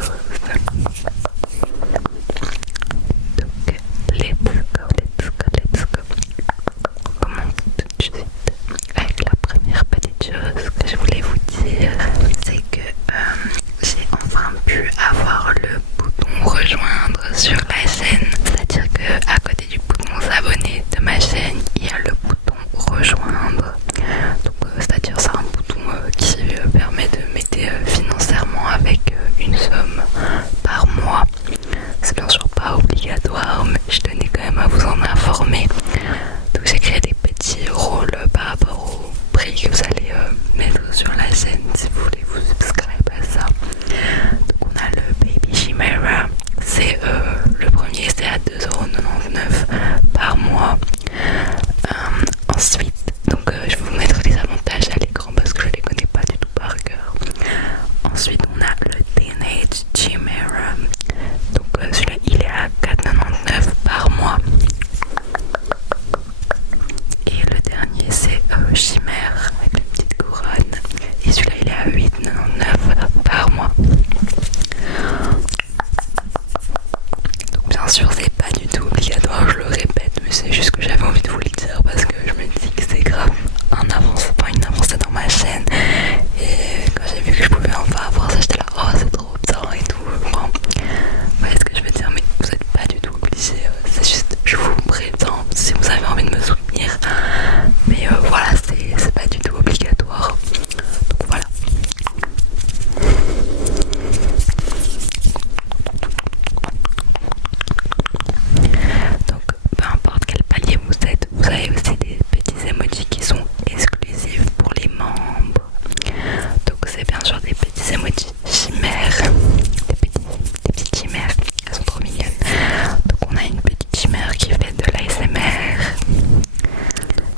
let's go. On commence tout de suite avec la première petite chose que je voulais vous dire, c'est que j'ai enfin pu avoir le bouton rejoindre sur la chaîne. C'est-à-dire que à côté du bouton s'abonner de ma chaîne, il y a le bouton rejoindre. Donc c'est-à-dire c'est un bouton qui permet de m'aider financièrement avec une somme par mois. C'est bien sûr pas obligatoire, mais je tenais quand même à vous en informer. Donc j'ai créé des petits rôles par rapport au prix que vous allez mettre sur la chaîne si vous voulez vous subscribe à ça. Donc on a le Baby Chimera, c'est le premier, c'est à 2,99€ par mois. Ensuite, donc je vais vous mettre les avantages à l'écran parce que je les connais pas du tout par cœur. Ensuite on a le Teenage Chimera, donc celui-là il est à 4,99€ par mois. Et le dernier c'est Chimère avec la petite couronne, et celui-là il est à 8,99€ par mois. Donc bien sûr c'est pas du tout obligatoire, je le répète, mais c'est juste que j'avais envie de vous le dire parce que je me dis que c'est grave une avancée dans ma chaîne. Et quand j'ai vu que je pouvais enfin avoir ça, j'étais là, oh c'est trop bien et tout. Enfin, vous voyez ce que je veux dire, mais vous n'êtes pas du tout obligé, c'est juste je vous prétends si vous avez envie de me soutenir, mais voilà, c'est pas du tout obligatoire. Donc voilà. Donc peu importe quel palier vous êtes, vous avez aussi des petits emojis qui sont exclusifs pour les membres. Donc c'est bien sûr des petits emojis chimères, des petites chimères, elles sont trop mignonnes. Donc on a une petite chimère qui fait de l'ASMR,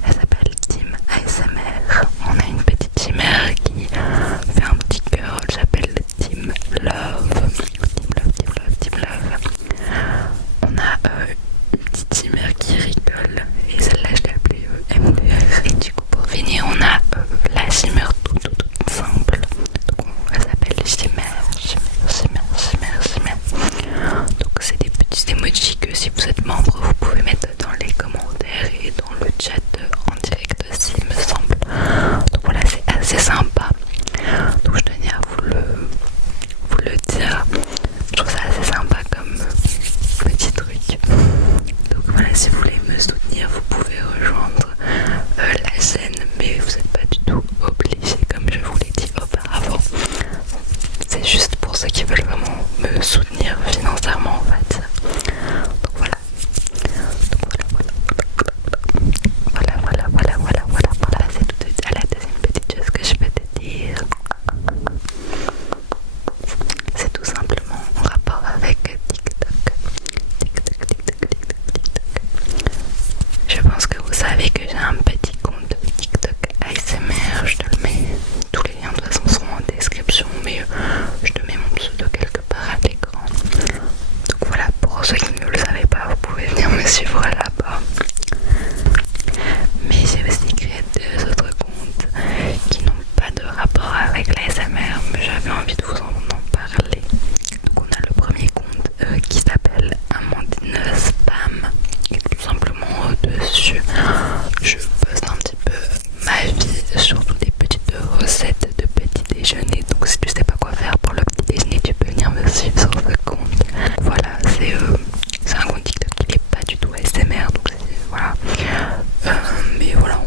elle s'appelle Team ASMR. On a une petite chimère qui fait un petit cœur, elle s'appelle Team Love. Team Love. On a une petite chimère qui rigole, et celle-là je l'ai appelée MDR. Et du coup pour finir on a la chimère toute simple. Donc elle s'appelle chimère. Donc c'est des petits emojis que si vous êtes membre vous pouvez mettre dans les commentaires et dans le chat en direct aussi il me semble. Donc voilà, c'est assez sympa. Donc je tenais à vous le dire. Je trouve ça assez sympa comme petit truc. Donc voilà, si vous voulez me soutenir vous pouvez rejoindre la chaîne, mais vous n'êtes pas du tout obligé comme je vous l'ai dit auparavant. C'est juste pour ceux qui veulent vraiment me soutenir financièrement en fait. Donc voilà. Voilà, c'est tout de suite à la deuxième petite chose que je peux te dire. C'est tout simplement en rapport avec TikTok. Je pense que vous savez que j'ai un petit compte TikTok ASMR, je te le mets, tous les liens de toute façon seront en description, mais je te mets mon pseudo quelque part à l'écran. Donc voilà, pour ceux qui ne le savaient pas, vous pouvez venir me suivre là-bas. Mais j'ai aussi créé deux autres comptes qui n'ont pas de rapport avec l'ASMR, mais j'avais envie de vous en parler. Donc on a le premier compte qui s'appelle Amandine Spam, et tout simplement dessus je poste un petit peu ma vie, surtout des petites recettes de petit déjeuner. Donc si tu sais pas quoi faire pour le petit déjeuner, tu peux venir me suivre sur ce compte. Voilà, c'est un compte TikTok qui n'est pas du tout ASMR, donc voilà. Mais voilà,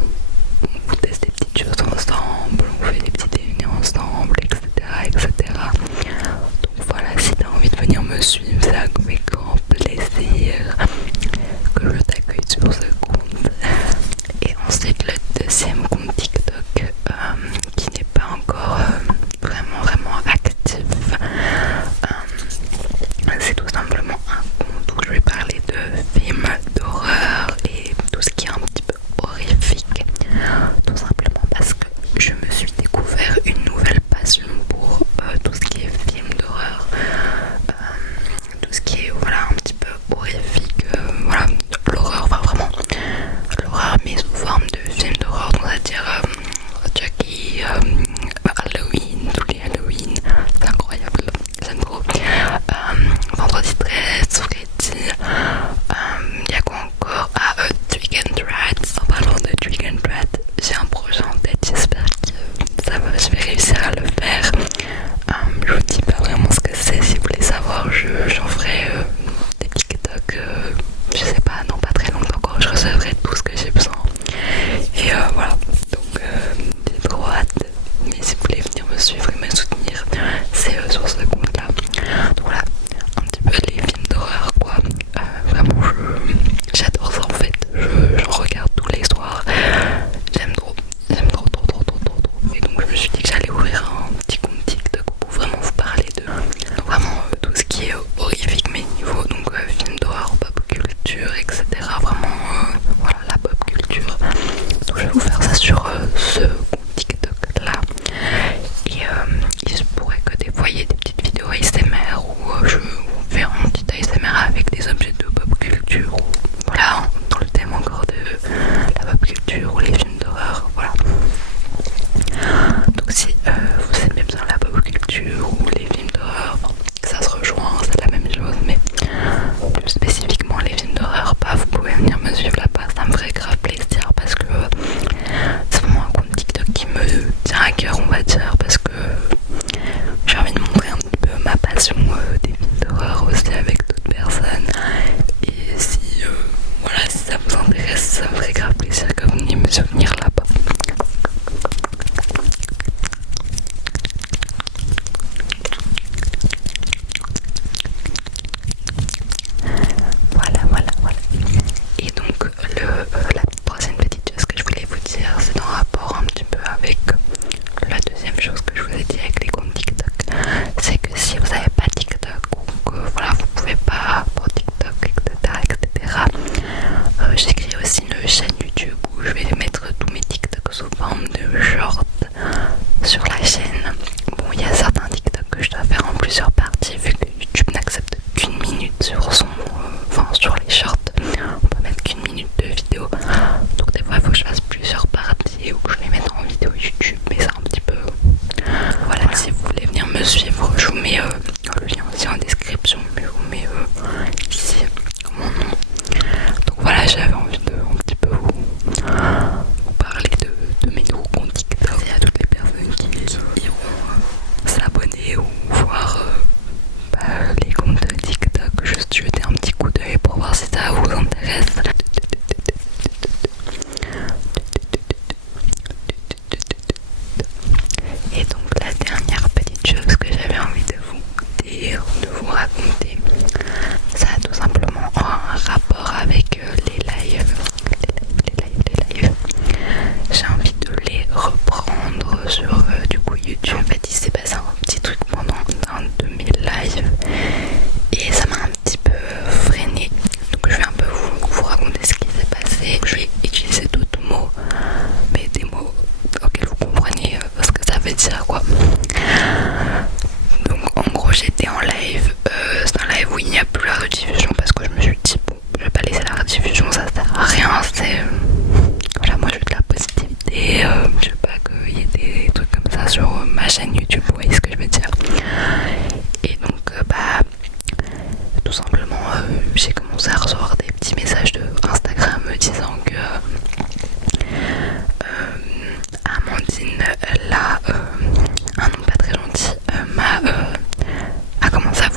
on vous teste des petites choses ensemble, on fait des petits déjeuners ensemble, etc. Donc voilà, si tu as envie de venir me suivre, c'est avec grand plaisir que je t'accueille sur ce compte. Et ensuite le deuxième compte TikTok qui n'est pas encore vraiment actif, c'est tout simplement un compte où je vais parler de films d'horreur et tout ce qui est un petit peu horrifique, tout simplement parce que je me suis découvert une nouvelle passion pour tout ce qui est film d'horreur, tout ce qui est voilà un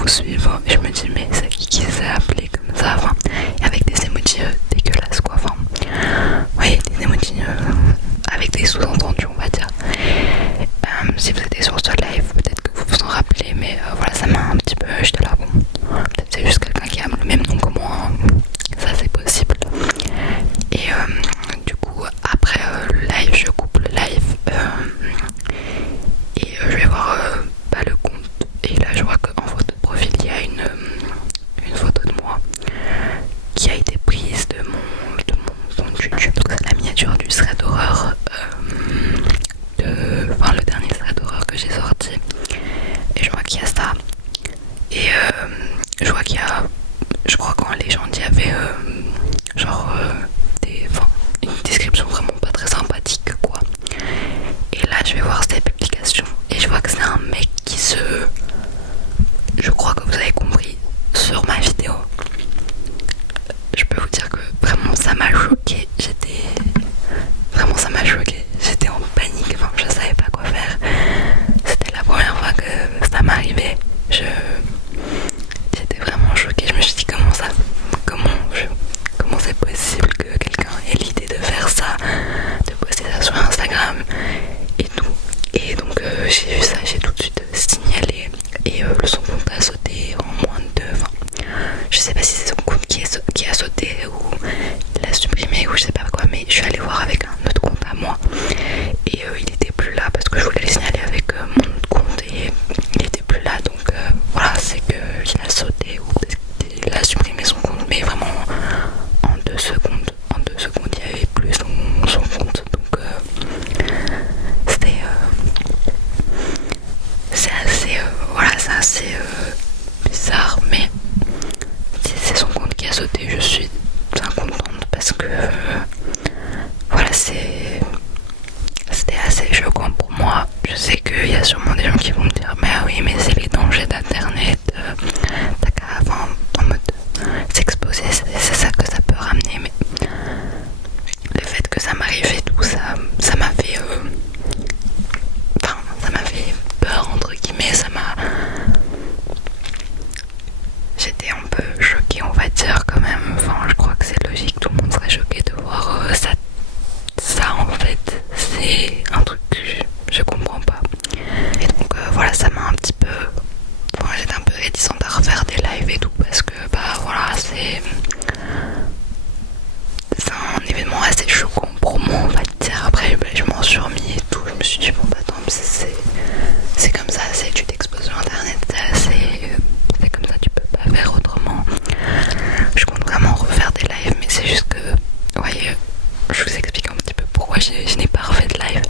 suivre. Et je me dis, mais c'est qui s'est appelé comme ça, enfin, et avec des emojis dégueulasses quoi, enfin, ouais, des emojis avec des sous-entendus, on va dire. Si vous étiez sur ce live, peut-être que vous vous en rappelez, mais voilà, ça m'a un petit peu. J'étais là, bon, peut-être c'est juste quelqu'un qui a le même nom que moi, hein. Ça c'est possible. Et du coup, après le live, je coupe le live et je vais voir le compte. Et là, je vois qu'en photo de profil, il y a une photo de moi qui a été prise de mon compte YouTube. Donc, c'est la miniature du thread d'horreur. Enfin, le dernier thread d'horreur que j'ai sorti. Et je vois qu'il y a ça. Et je vois qu'il y a. Je crois qu'en légende, il y avait une description vraiment pas très sympathique, quoi. Et là, je vais voir cette publication. Et je vois que c'est un mec qui se. Je crois que vous avez compris sur ma vidéo. Je peux vous dire que vraiment ça m'a choqué. Ça m'a choqué. J'étais en panique. Enfin, je savais pas quoi faire. C'était la première fois que ça m'arrivait. J'étais vraiment choquée. Je me suis dit comment c'est possible que quelqu'un ait l'idée de faire ça, de poster ça sur Instagram et tout. Et donc j'ai vu ça, j'ai tout de suite signalé. Et son compte a sauté en moins de 2. Enfin, je sais pas si c'est son compte qui a sauté ou il l'a supprimé ou je sais pas quoi, mais je suis allée voir avec un autre compte à moi et il était plus là parce que je voulais le signaler avec mon autre compte et il était plus là. Donc voilà, c'est qu'il a sauté ou il a supprimé son compte, mais vraiment en 2 secondes. En 2 secondes, il n'y avait plus son compte. Donc c'était c'est assez bizarre, mais si c'est son compte qui a sauté, je suis bien contente parce que voilà, c'était assez choquant pour moi. Je sais qu'il y a sûrement des gens qui vont me dire mais oui, mais c'est les dangers d'internet, t'as qu'à avant en mode s'exposer, c'est ça que ça peut ramener. Mais le fait que ça m'arrive et tout, ça m'a fait ça m'a fait peur entre guillemets. J'étais un peu choquée, on va dire, quand même. Enfin, je crois que c'est logique, tout le monde serait choqué de voir ça. Ça, en fait, c'est un truc que je comprends pas. Et donc voilà, ça m'a un petit peu. Enfin, j'étais un peu réticente à refaire des lives et tout parce que voilà, c'est un événement assez choquant pour moi, on va dire. Après, je m'en suis remis et tout. Je me suis dit bon attends, c'est comme ça, tu t'exposes sur internet, c'est comme ça, tu peux pas faire autrement. Je compte vraiment refaire des lives, mais c'est juste que voyez, je vous explique un petit peu pourquoi je n'ai pas refait de live.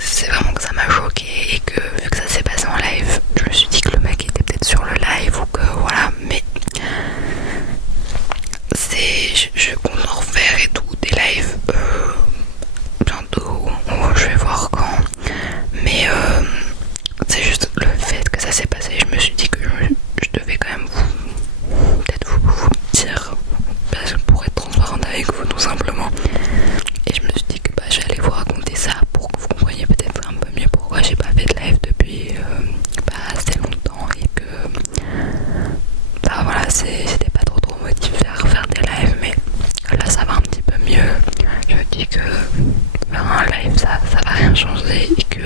C'est vraiment que ça m'a choqué et que vu que ça s'est passé en live, je me suis dit que le mec était peut-être sur le live ou que voilà, mais je compte en refaire et tout, des lives bientôt, je vais voir quand, mais c'est juste le fait que ça s'est passé, je me suis dit que je devais quand même peut-être vous dire, parce que pour être transparente avec vous tout simplement. Et je me suis dit que je vais aller vous raconter ça pour que vous compreniez peut-être un peu mieux pourquoi j'ai pas fait de live depuis assez longtemps et que voilà, j'étais pas trop motivée à refaire des lives, mais là ça va un petit peu mieux. Je me dis que faire un live ça va rien changer et que